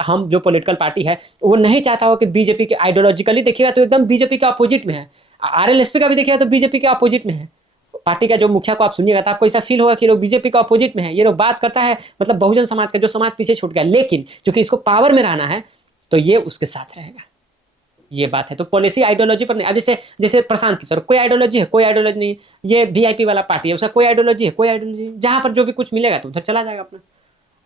हम जो पॉलिटिकल पार्टी है वो नहीं चाहता हो कि बीजेपी के आइडियोलॉजिकली देखिएगा तो एकदम बीजेपी के अपोजिट में है, आरएलएसपी का भी देखिएगा तो बीजेपी के अपोजिट में है। पार्टी का जो मुखिया को आप सुनिएगा तो आपको ऐसा फील होगा कि लोग बीजेपी के अपोजिट में है, ये लोग बात करता है मतलब बहुजन समाज का, जो समाज पीछे छूट गया, लेकिन चूंकि इसको पावर में रहना है तो ये उसके साथ रहेगा, ये बात है। तो पॉलिसी आइडियोलॉजी पर नहीं। अब जैसे जैसे प्रशांत किशोर, कोई आइडियोलॉजी है, कोई आइडियोलॉजी नहीं। ये वीआईपी वाला पार्टी है, उसका कोई आइडियोलॉजी है, कोई आइडियोलॉजी, जहां पर जो भी कुछ मिलेगा तो उधर चला जाएगा अपना।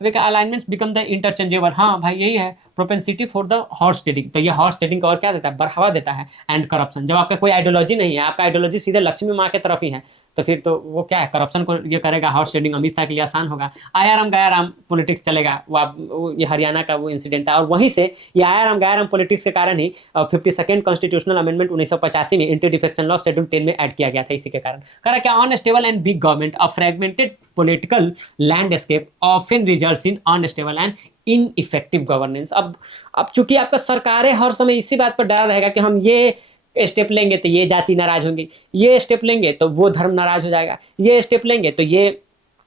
अलाइनमेंट्स बिकम द इंटरचेंजेबल, हाँ भाई यही है propensity for the horse trading, तो ये हॉर्स ट्रेडिंग का और क्या देता है, बढ़ावा देता है। एंड करप्शन, जब आपका कोई आइडियोलॉजी नहीं है, आपका आइडियोलॉजी सीधे लक्ष्मी माँ के तरफ ही है, तो फिर तो वो क्या है, करप्शन को ये करेगा। हॉर्स ट्रेडिंग अमित शाह के लिए आसान होगा, आयाराम गायाराम पॉलिटिक्स चलेगा। ये हरियाणा का वो इंसिडेंट था, और वहीं से ये आयाराम गायाराम पॉलिटिक्स के कारण ही 52nd कॉन्स्टिट्यूशनल अमेंडमेंट 1985 में एंटी डिफेक्शन लॉ शेड्यूल 10 में ऐड किया गया था, इसी के कारण। करा क्या, unstable and big government, a fragmented political landscape often results in unstable and ineffective governance. अब चूंकि आपका सरकारें हर समय इसी बात पर डरा रहेगा कि हम ये स्टेप लेंगे तो ये जाति नाराज होंगी, ये स्टेप लेंगे तो वो धर्म नाराज हो जाएगा, ये स्टेप लेंगे तो ये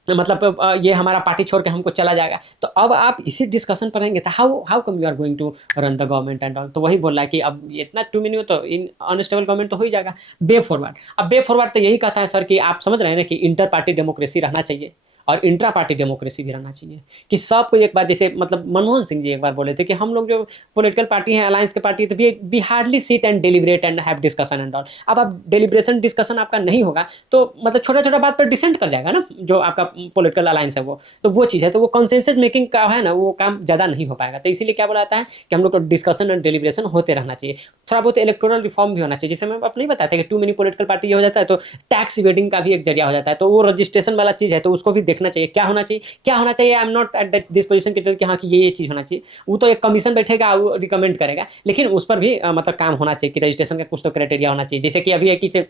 मतलब ये हमारा पार्टी छोड़ के हमको चला जाएगा। तो अब आप इसी डिस्कशन पर रहेंगे तो how how come you are going to run the government and all. तो वही बोल रहा है कि अब इतना टू मिनी हो तो इन अनस्टेबल गवर्नमेंट तो हो ही जाएगा। वे फॉरवर्ड, अब वे फॉरवर्ड तो यही कहता है सर कि आप समझ रहे हैं ना कि इंटर पार्टी डेमोक्रेसी रहना चाहिए, और इंट्रा पार्टी डेमोक्रेसी भी रहना चाहिए कि सबको एक बार, जैसे मतलब मनमोहन सिंह जी एक बार बोले थे कि हम लोग जो पॉलिटिकल पार्टी है, अलायंस के पार्टी, तो we hardly sit and deliberate and have discussion and all. अब आप डिलिब्रेशन डिस्कशन आपका नहीं होगा तो मतलब छोटा छोटा बात पर डिसेंट कर जाएगा ना जो आपका पॉलिटिकल अलायंस है वो, तो वो चीज़ है। तो वो कंसेंसस मेकिंग का है ना, वो काम ज़्यादा नहीं हो पाएगा। तो इसीलिए क्या बोला जाता है कि हम लोग को डिस्कशन एंड डिलिब्रेशन होते रहना चाहिए। थोड़ा बहुत इलेक्टोरल रिफॉर्म भी होना चाहिए, जिससे मैं आप नहीं बताते कि टू मेनी पॉलिटिकल पार्टी ये हो जाता है तो टैक्स इवेडिंग का भी एक जरिया हो जाता है। तो वो रजिस्ट्रेशन वाला चीज़ है, तो उसको भी देखना चाहिए क्या होना चाहिए, क्या होना चाहिए। I am not at this position कि हाँ कि ये चीज़ होना चाहिए। वो तो एक कमीशन बैठेगा, वो रिकमेंड करेगा, लेकिन उस पर भी मतलब काम होना चाहिए कि रजिस्ट्रेशन का कुछ तो क्राइटेरिया होना चाहिए। जैसे कि अभी है कि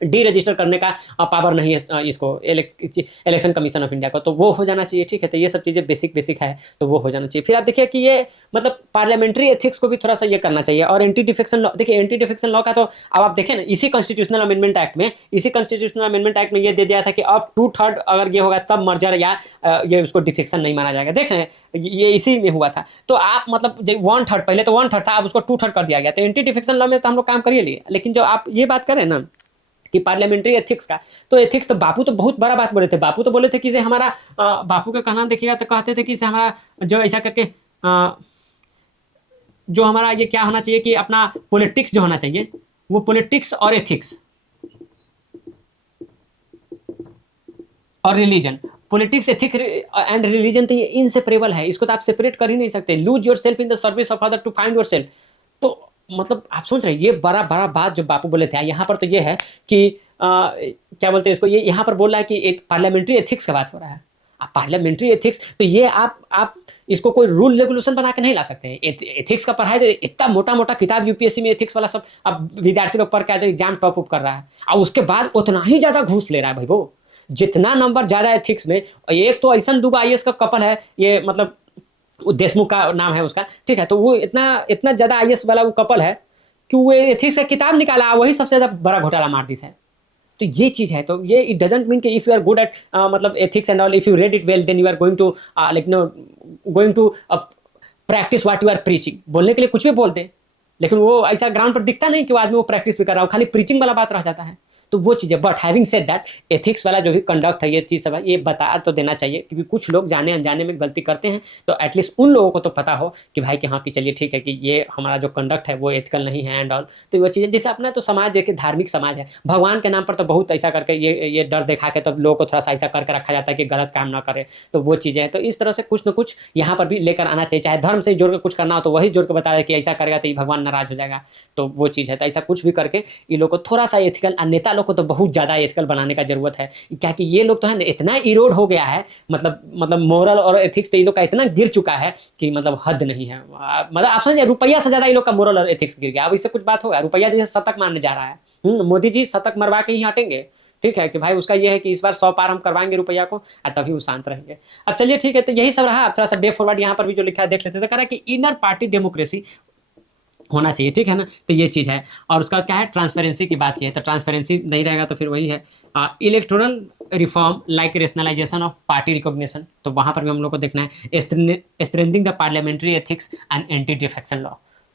डी रजिस्टर करने का पावर नहीं है इसको इलेक्शन कमीशन ऑफ इंडिया को, तो वो हो जाना चाहिए। ठीक है, तो ये सब चीज़ें बेसिक बेसिक है, तो वो हो जाना चाहिए। फिर आप देखिए कि ये मतलब पार्लियामेंट्री एथिक्स को भी थोड़ा सा ये करना चाहिए। और एंटी डिफेक्शन लॉ, देखिए एंटी डिफेक्शन लॉ का तो अब आप देखें ना, इसी कॉन्स्टिट्यूशनल अमेंडमेंट एक्ट में, ये दे दिया था कि अब 2/3 अगर ये होगा तब मर्जर या ये उसको डिफेक्शन नहीं माना जाएगा। देख रहे हैं ये इसी में हुआ था। तो आप मतलब 1/3, पहले तो 1/3 था, अब उसको 2/3 कर दिया गया। तो एंटी डिफेक्शन लॉ में तो हम लोग काम करिए लिए, लेकिन जो आप ये बात करें ना कि पार्लियामेंट्री एथिक्स का, तो एथिक्स तो बापू तो बहुत बड़ा बात बोले थे। बापू तो बोले थे कि इसे हमारा बापू का कहना देखिएगा तो कहते थे कि इसे हमारा जो ऐसा करके जो हमारा ये क्या होना चाहिए कि अपना पॉलिटिक्स जो होना चाहिए वो पॉलिटिक्स और एथिक्स और religion, politics ethics and religion, तो ये इनसेपरेबल है। इसको तो आप सेपरेट कर ही नहीं सकते। Lose yourself in the service of other to find yourself. तो मतलब आप सोच रहे हैं ये बड़ा बड़ा बात जो बापू बोले थे, यहाँ पर तो ये है कि क्या बोलते हैं इसको, ये यहाँ पर बोल रहा है कि एक पार्लियामेंट्री एथिक्स का बात हो रहा है। पार्लियामेंट्री एथिक्स, तो ये आप इसको कोई रूल रेगुलेशन बना के नहीं ला सकते हैं। एथिक्स का पढ़ाई तो इतना मोटा मोटा किताब यूपीएससी में एथिक्स वाला सब अब विद्यार्थी लोग पढ़ के आज एग्जाम टॉप अप कर रहा है, और उसके बाद उतना ही ज्यादा घूस ले रहा है भाई वो। जितना नंबर ज्यादा एथिक्स में, एक तो ऐसा दुगो आईएएस का कपल है, ये मतलब देशमुख का नाम है उसका, ठीक है, तो वो इतना इतना ज्यादा आईएएस वाला वो कपल है कि वो एथिक्स का किताब निकाला, वही सबसे ज्यादा बड़ा घोटाला मार दी है। तो ये चीज है। तो ये इट डजंट मीन कि if you are good at मतलब ethics and all, if you read it well, then you are going to like no going to practice what you are preaching. बोलने के लिए कुछ भी बोल दे, लेकिन वो ऐसा ग्राउंड पर दिखता नहीं कि वो आदमी वो प्रैक्टिस भी कर रहा हो, खाली प्रीचिंग वाला बात रह जाता है। तो वो चीज़ है। But having said that, ethics वाला जो भी कंडक्ट है, ये चीज़ सब है, ये बता तो देना चाहिए, क्योंकि कुछ लोग जाने अनजाने में गलती करते हैं। तो एटलीस्ट उन लोगों को तो पता हो कि भाई कि हाँ कि चलिए ठीक है कि ये हमारा जो कंडक्ट है वो एथिकल नहीं है एंड ऑल। तो वो चीज़ें जैसे अपना तो समाज एक धार्मिक समाज है, भगवान के नाम पर तो बहुत ऐसा करके ये डर दिखा के तो लोगों को थोड़ा सा ऐसा करके रखा जाता है कि गलत काम ना करे। तो वो चीज़ें हैं। तो इस तरह से कुछ ना कुछ यहाँ पर भी लेकर आना चाहिए। चाहे धर्म से जोड़ के कुछ करना हो तो वही जोड़ के बता दे कि ऐसा करेगा तो ये भगवान नाराज हो जाएगा। तो वो चीज़ है। तो ऐसा कुछ भी करके ये लोग को थोड़ा सा एथिकल, नेता लोग को तो बहुत ज़्यादा एथिकल बनाने का जरूरत है। क्या कि ये लोग तो है ना इतना इरोड हो गया है, मतलब मोरल और एथिक्स तो ये लोग का इतना गिर चुका है कि मतलब हद नहीं है। मतलब आप समझिए रुपया से ज्यादा ये लोग का मोरल और एथिक्स गिर गया। अब इससे कुछ बात होगा? रुपया जैसे शतक मारने जा रहा है, मोदी जी शतक मरवा के ही हटेंगे। ठीक है कि भाई उसका ये है कि इस बार 100 पार हम करवाएंगे रुपया को, और तभी वो शांत रहेंगे। अब चलिए ठीक है, तो यही सब रहा। अब थोड़ा सा बे फॉरवर्ड यहाँ पर भी जो लिखा है देख लेते थे। कह रहा है कि इनर पार्टी डेमोक्रेसी होना चाहिए, ठीक है ना। तो ये चीज़ है। और उसका क्या है, ट्रांसपेरेंसी की बात की है। तो ट्रांसपेरेंसी नहीं रहेगा तो फिर वही है electoral reform like rationalisation of party recognition. तो वहाँ पर भी हम लोग को देखना है strengthening the parliamentary ethics and anti defection law.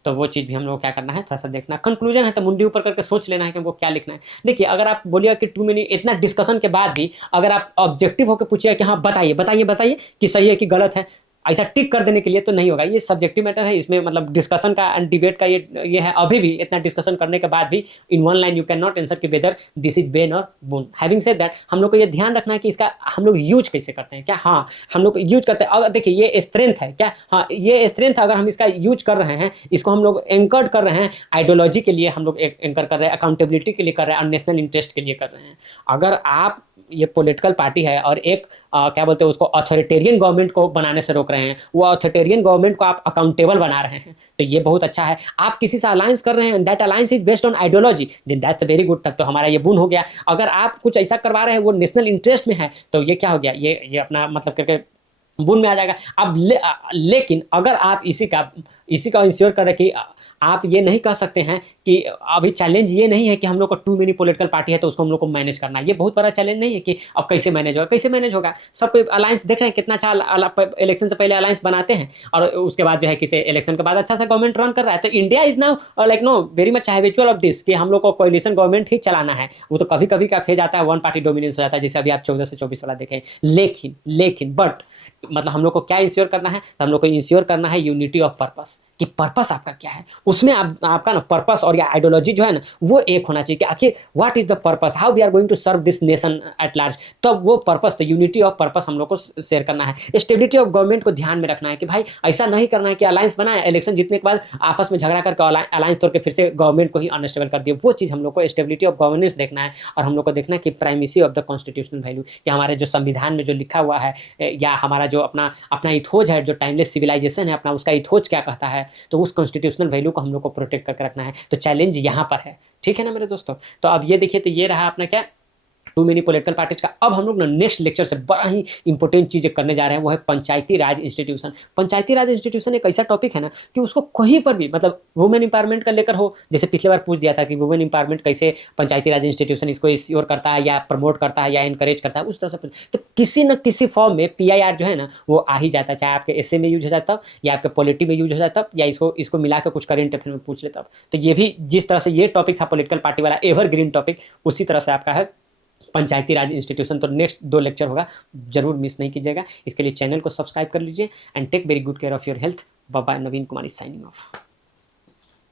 तो वो चीज़ भी हम लोग क्या करना है, थोड़ा सा देखना। कंक्लूजन है तो मुंडी ऊपर करके सोच लेना है कि हमको क्या लिखना है। देखिए अगर आप बोलिए कि टू मेनी, इतना डिस्कशन के बाद भी अगर आप ऑब्जेक्टिव होकर पूछिए कि हाँ बताइए बताइए बताइए कि सही है कि गलत है, ऐसा टिक कर देने के लिए तो नहीं होगा। ये सब्जेक्टिव मैटर है, इसमें मतलब डिस्कशन का एंड डिबेट का ये है। अभी भी इतना डिस्कशन करने के बाद भी in one line you can not answer कि वेदर दिस इज बेन और बुन। हैविंग सेड दैट, हम लोग को ये ध्यान रखना है कि इसका हम लोग यूज कैसे करते हैं। क्या हाँ हम लोग यूज करते हैं, अगर देखिए ये स्ट्रेंथ है क्या, हाँ ये स्ट्रेंथ अगर हम इसका यूज कर रहे हैं, इसको हम लोग एंकर्ड कर रहे हैं आइडियोलॉजी के लिए, हम लोग एंकर कर रहे हैं, अकाउंटेबिलिटी के लिए कर रहे हैं, और नेशनल इंटरेस्ट के लिए कर रहे हैं। अगर आप ये पॉलिटिकल पार्टी है और एक क्या बोलते हैं उसको अथॉरिटेरियन गवर्नमेंट को बनाने से रोक रहे हैं, वो अथॉरिटेरियन गवर्नमेंट को आप अकाउंटेबल बना रहे हैं, तो ये बहुत अच्छा है। आप किसी से अलायंस कर रहे हैं, that alliance is based on ideology, then that's very good. तब तो हमारा ये बुन हो गया। अगर आप कुछ ऐसा करवा रहे हैं वो नेशनल इंटरेस्ट में है, तो ये क्या हो गया, ये अपना मतलब करके बुन में आ जाएगा। अब लेकिन अगर आप इसी का इसी का इंश्योर करें कि आप ये नहीं कह सकते हैं कि अभी चैलेंज ये नहीं है कि हम लोग को टू मेनी पॉलिटिकल पार्टी है तो उसको हम लोग को मैनेज करना है। ये बहुत बड़ा चैलेंज नहीं है कि अब कैसे मैनेज होगा, कैसे मैनेज होगा। सब कोई अलायंस देख रहे हैं कितना अच्छा इलेक्शन से पहले अलायंस बनाते हैं और उसके बाद जो है किसी इलेक्शन के बाद अच्छा सा गवर्नमेंट रन कर रहा है। तो India is now like know very much habitual of this कि हम लोग को कोalition गवर्नमेंट ही चलाना है। वो तो कभी कभी का फेज आता है, वन पार्टी डोमिनेंस हो जाता है, जैसे अभी आप 14 से 24 वाला देखें। लेकिन लेकिन बट मतलब हम लोग को क्या इंश्योर करना है, तो हम लोग को इंश्योर करना है यूनिटी ऑफ पर्पस, कि पर्पस आपका क्या है, उसमें आपका ना पर्पस और या आइडियोलॉजी जो है ना वो एक होना चाहिए कि आखिर what is the purpose, how we are going to serve this nation at large. तब वो पर्पस, तो यूनिटी ऑफ पर्पस हम लोग को शेयर करना है। स्टेबिलिटी ऑफ गवर्नमेंट को ध्यान में रखना है कि भाई ऐसा नहीं करना है कि अलायंस बनाए, इलेक्शन जीतने के बाद आपस में झगड़ा करके अलायंस तोड़ के फिर से गवर्नमेंट को ही अनस्टेबल कर दिए। वो चीज़ हम लोग को स्टेबिलिटी ऑफ गवर्नेंस देखना है। और हम लोग को देखना है कि primacy of the constitutional value, कि हमारे जो संविधान में जो लिखा हुआ है या हमारा जो अपना अपना इथोज है, जो टाइमलेस सिविलाइजेशन है अपना, उसका इथोज क्या कहता है, तो उस कॉन्स्टिट्यूशनल वैल्यू को हम लोग को प्रोटेक्ट करके रखना है। तो चैलेंज यहाँ पर है। ठीक है ना मेरे दोस्तों। तो अब ये देखिए, तो ये रहा अपना क्या, टू मेनी पॉलिटिकल पार्टीज का। अब हम लोग ना नेक्स्ट लेक्चर से बड़ा ही इंपॉर्टेंट चीजें करने जा रहे हैं, वो है पंचायती राज इंस्टीट्यूशन। पंचायती राज इंस्टीट्यूशन एक ऐसा टॉपिक है ना कि उसको कहीं पर भी मतलब वुमेन इंपावरमेंट का लेकर हो, जैसे पिछले बार पूछ दिया था कि वुमेन इंपावरमेंट कैसे पंचायती राज इंस्टीट्यूशन इसको इंश्योर करता है या प्रमोट करता है या इनकरेज करता है, उस तरह से तो किसी न किसी फॉर्म में PIR जो है ना वो आ ही जाता है, चाहे आपके SA में यूज हो जाता या आपके पॉलिटी में यूज हो जाता, या इसको मिला कर कुछ करेंट अफेयर में पूछ लेता। तो ये भी जिस तरह से ये टॉपिक था पॉलिटिकल पार्टी वाला एवरग्रीन टॉपिक, उसी तरह से आपका है पंचायती राज इंस्टीट्यूशन। तो नेक्स्ट 2 लेक्चर होगा, जरूर मिस नहीं कीजिएगा। इसके लिए चैनल को सब्सक्राइब कर लीजिए and take very good care of your health. Bye bye, Naveen Kumar is signing of.